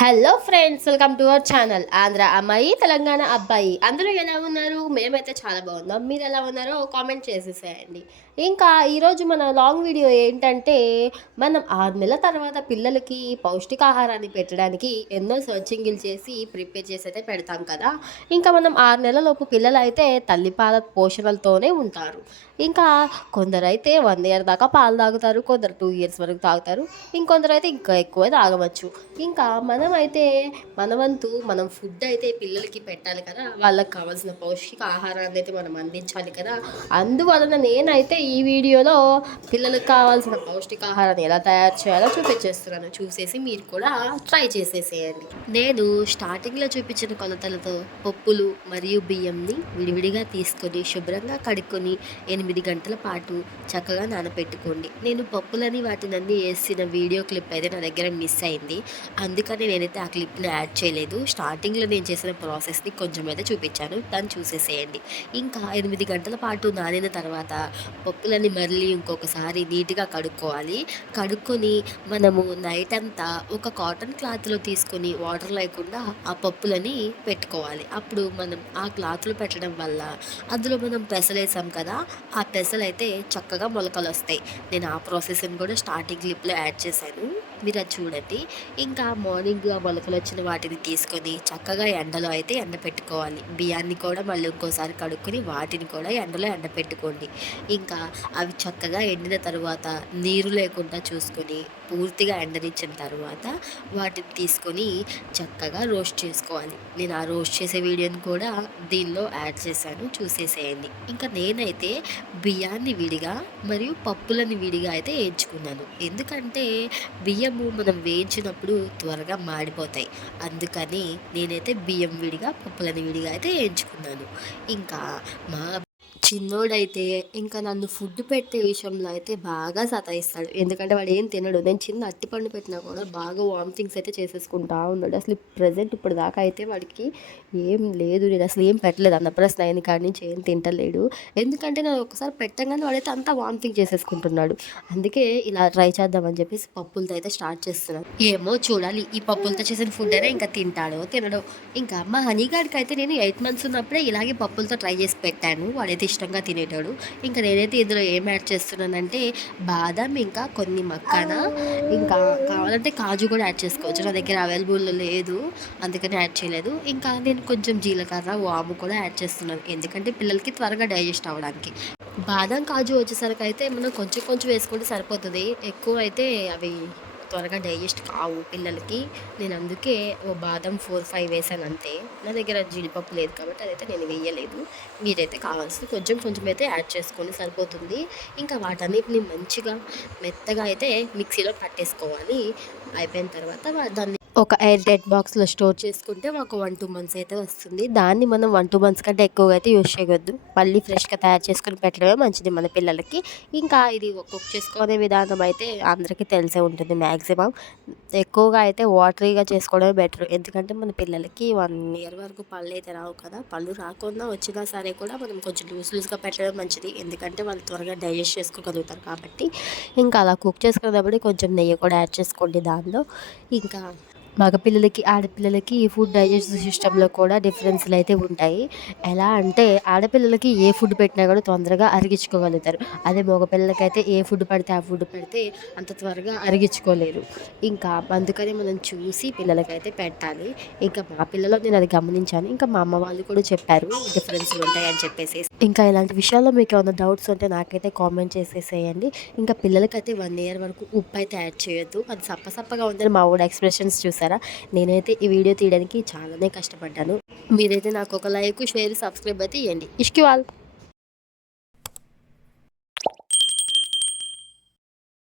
Hello friends, welcome to our channel. Andhra అమ్మాయి, తెలంగాణ అబ్బాయి అందరూ ఎలా ఉన్నారు? మేమైతే చాలా బాగున్నాం. మీరు ఎలా ఉన్నారో కామెంట్ చేసేసేయండి. ఇంకా ఈరోజు మన లాంగ్ వీడియో ఏంటంటే, మనం 6 నెలల తర్వాత పిల్లలకి పౌష్టికాహారాన్ని పెట్టడానికి ఎన్నో సర్చింగ్లు చేసి ప్రిపేర్ చేసి అయితే పెడతాం కదా. ఇంకా మనం 6 నెలలలోపు పిల్లలు అయితే తల్లిపాల పోషణలతోనే ఉంటారు. ఇంకా కొందరైతే 1 ఇయర్ దాకా పాలు తాగుతారు, కొందరు 2 ఇయర్స్ వరకు తాగుతారు, ఇంకొందరు అయితే ఇంకా ఎక్కువ తాగవచ్చు. ఇంకా మనమైతే మన వంతు మనం ఫుడ్ అయితే పిల్లలకి పెట్టాలి కదా, వాళ్ళకి కావాల్సిన పౌష్టిక ఆహారాన్ని అయితే మనం అందించాలి కదా. అందువలన నేనైతే ఈ వీడియోలో పిల్లలకు కావాల్సిన పౌష్టికాహారాన్ని ఎలా తయారు చేయాలో చూపించేస్తున్నాను. చూసేసి మీరు కూడా ట్రై చేసేసేయండి. నేను స్టార్టింగ్లో చూపించిన కొలతలతో పప్పులు మరియు బియ్యంని విడివిడిగా తీసుకొని శుభ్రంగా కడుక్కొని 8 గంటల పాటు చక్కగా నానబెట్టుకోండి. నేను పప్పులని వాటినన్నీ వేసిన వీడియో క్లిప్ అయితే నా దగ్గర మిస్ అయింది, అందుకని నేనైతే ఆ క్లిప్ని యాడ్ చేయలేదు. స్టార్టింగ్లో నేను చేసిన ప్రాసెస్ని కొంచెం అయితే చూపించాను, దాన్ని చూసేసేయండి. ఇంకా 8 గంటల పాటు నానిన తర్వాత పప్పులని మళ్ళీ ఇంకొకసారి నీట్గా కడుక్కోవాలి. కడుక్కొని మనము నైట్ అంతా ఒక కాటన్ క్లాత్లో తీసుకొని వాటర్ లేకుండా ఆ పప్పులని పెట్టుకోవాలి. అప్పుడు మనం ఆ క్లాత్లో పెట్టడం వల్ల అందులో మనం పెసలేసాం కదా, ఆ పెసలు అయితే చక్కగా మొలకలు వస్తాయి. నేను ఆ ప్రాసెస్ని కూడా స్టార్టింగ్ క్లిప్లో యాడ్ చేశాను, మీరు అది చూడండి. ఇంకా మార్నింగ్ ఆ మొలకలు వచ్చిన వాటిని తీసుకొని చక్కగా ఎండలో అయితే ఎండపెట్టుకోవాలి. బియ్యాన్ని కూడా మళ్ళీ ఇంకోసారి కడుక్కొని వాటిని కూడా ఎండలో ఎండపెట్టుకోండి. ఇంకా అవి చక్కగా ఎండిన తర్వాత నీరు లేకుండా చూసుకొని పూర్తిగా ఎండనిచ్చిన తర్వాత వాటిని తీసుకొని చక్కగా రోస్ట్ చేసుకోవాలి. నేను ఆ రోస్ట్ చేసే వీడియోని కూడా దీనిలో యాడ్ చేశాను, చూసేసేయండి. ఇంకా నేనైతే బియ్యాన్ని విడిగా మరియు పప్పులని విడిగా అయితే వేయించుకున్నాను. ఎందుకంటే బియ్యము మనం వేయించినప్పుడు త్వరగా మాడిపోతాయి, అందుకని నేనైతే బియ్యం విడిగా పప్పులని విడిగా అయితే వేయించుకున్నాను. ఇంకా మా చిన్నోడైతే ఇంకా నన్ను ఫుడ్ పెట్టే విషయంలో అయితే బాగా సతాయిస్తాడు. ఎందుకంటే వాడు ఏం తినడు. నేను చిన్న అరటిపండు పెట్టినా కూడా బాగా వామిటింగ్స్ అయితే చేసేసుకుంటా ఉన్నాడు. అసలు ప్రెజెంట్ ఇప్పుడు దాకా అయితే వాడికి ఏం లేదు, నేను అసలు ఏం పెట్టలేదు. అన్నప్రసన్న అయిన కాడి నుంచి ఏం తింటలేడు. ఎందుకంటే నేను ఒకసారి పెట్టగానే వాడైతే అంతా వామిటింగ్ చేసేసుకుంటున్నాడు. అందుకే ఇలా ట్రై చేద్దామని చెప్పేసి పప్పులతో అయితే స్టార్ట్ చేస్తున్నాను. ఏమో చూడాలి, ఈ పప్పులతో చేసిన ఫుడ్ అయినా ఇంకా తింటాడో తినడో. ఇంకా మా హనీగాడికి అయితే నేను 8 months ఉన్నప్పుడే ఇలాగే పప్పులతో ట్రై చేసి పెట్టాను, వాడైతే ఇష్టంగా తినేటాడు. ఇంకా నేనైతే ఇందులో ఏం యాడ్ చేస్తున్నానంటే బాదం, ఇంకా కొన్ని మక్కాన, ఇంకా కావాలంటే కాజు కూడా యాడ్ చేసుకోవచ్చు. నా దగ్గర అవైలబుల్ లేదు, అందుకని యాడ్ చేయలేదు. ఇంకా నేను కొంచెం జీలకర్ర, వాము కూడా యాడ్ చేస్తున్నాను, ఎందుకంటే పిల్లలకి త్వరగా డైజెస్ట్ అవ్వడానికి. బాదం, కాజు వచ్చేసరికి అయితే మనం కొంచెం కొంచెం వేసుకుంటే సరిపోతుంది, ఎక్కువ అయితే అవి త్వరగా డైజెస్ట్ కావు పిల్లలకి. నేను అందుకే ఓ బాదం 4-5 వేసాను అంతే. నా దగ్గర జీడిపప్పు లేదు కాబట్టి అదైతే నేను వేయలేదు. మీరైతే కావాల్సింది కొంచెం కొంచెం అయితే యాడ్ చేసుకొని సరిపోతుంది. ఇంకా వాటన్నిటిని మంచిగా మెత్తగా అయితే మిక్సీలో పట్టేసుకోవాలి. అయిపోయిన తర్వాత దాన్ని ఒక ఎయిర్ టైట్ బాక్స్లో స్టోర్ చేసుకుంటే మాకు 1-2 months అయితే వస్తుంది. దాన్ని మనం 1-2 months కంటే ఎక్కువగా అయితే యూజ్ చేయవద్దు, మళ్ళీ ఫ్రెష్గా తయారు చేసుకొని పెట్టడమే మంచిది మన పిల్లలకి. ఇంకా ఇది కుక్ చేసుకునే విధానం అయితే అందరికీ తెలిసే ఉంటుంది మ్యాక్సిమం. ఎక్కువగా అయితే వాటరీగా చేసుకోవడమే బెటర్, ఎందుకంటే మన పిల్లలకి 1 year వరకు పళ్ళు అయితే రావు కదా. పళ్ళు రాకుండా వచ్చినా సరే కూడా మనం కొంచెం లూజ్గా పెట్టడం మంచిది, ఎందుకంటే వాళ్ళు త్వరగా డైజెస్ట్ చేసుకోగలుగుతారు కాబట్టి. ఇంకా అలా కుక్ చేసుకునేటప్పుడు కొంచెం నెయ్యి కూడా యాడ్ చేసుకోండి దానిలో. ఇంకా మగపిల్లలకి, ఆడపిల్లలకి ఫుడ్ డైజెస్టివ్ సిస్టంలో కూడా డిఫరెన్స్లు అయితే ఉంటాయి. ఎలా అంటే ఆడపిల్లలకి ఏ ఫుడ్ పెట్టినా కూడా తొందరగా అరిగించుకోగలుగుతారు. అదే మగపిల్లలకైతే ఏ ఫుడ్ పడితే ఆ ఫుడ్ పెడితే అంత త్వరగా అరిగించుకోలేరు. ఇంకా అందుకని మనం చూసి పిల్లలకైతే పెట్టాలి. ఇంకా మా పిల్లలు నేను అది గమనించాను. ఇంకా మా అమ్మ వాళ్ళు కూడా చెప్పారు డిఫరెన్స్లు ఉంటాయని చెప్పేసి. ఇంకా ఇలాంటి విషయాల్లో మీకు ఏమైనా డౌట్స్ ఉంటే నాకైతే కామెంట్ చేసేసేయండి. ఇంకా పిల్లలకైతే 1 year వరకు ఉప్పు అయితే యాడ్ చేయొద్దు. అది సప్పసప్పగా ఉందని మా ఊడ ఎక్స్ప్రెషన్స్ చూసారా. నేనైతే ఈ వీడియో తీయడానికి చాలానే కష్టపడ్డాను. మీరైతే నాకు ఒక లైక్, షేర్, సబ్స్క్రైబ్ అయితే ఇవ్వండి. ఇష్కి వాల్.